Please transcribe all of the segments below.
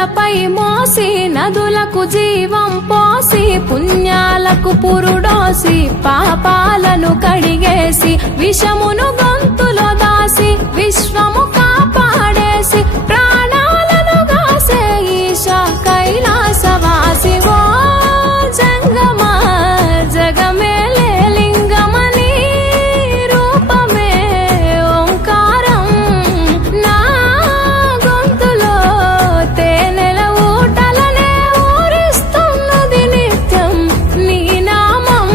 భుజాలపై మోసి నదులకు జీవం పోసి పుణ్యాలకు పురుడోసి పాపాలను కడిగేసి విషమును గొంతులో దాసి విశ్వము కాపాడేసి ప్రాణాలను గాసే ఈశా కైలాసవాసి ఓ జంగమా జగమేలే లింగమని రూపమే ఓంకారం నా గొంతులో తేనెల ఊటలనే ఊరిస్తున్నది నిత్యం నీ నామం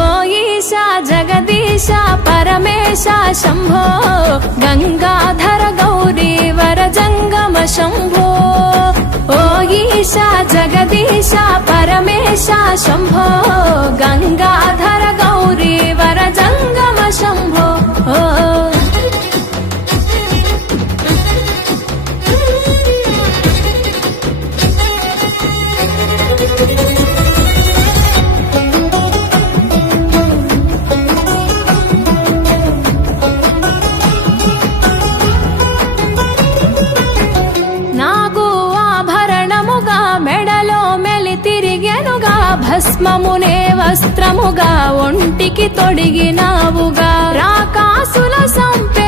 ఓ ఈశా జగదీశ పరమేశ శంభో గంగాధర గౌరీ వర జంగమ శంభో ఓ ఈశా జగదీశ పరమేశ శంభో గంగాధర గౌరీ వర జంగమ శంభో ఓ నాగు ఆభరణముగా మెడలో మెలి తిరిగెనుగా భస్మమునే వస్త్రముగా ఒంటికి తొడిగినావుగా రాకాసుల సంపె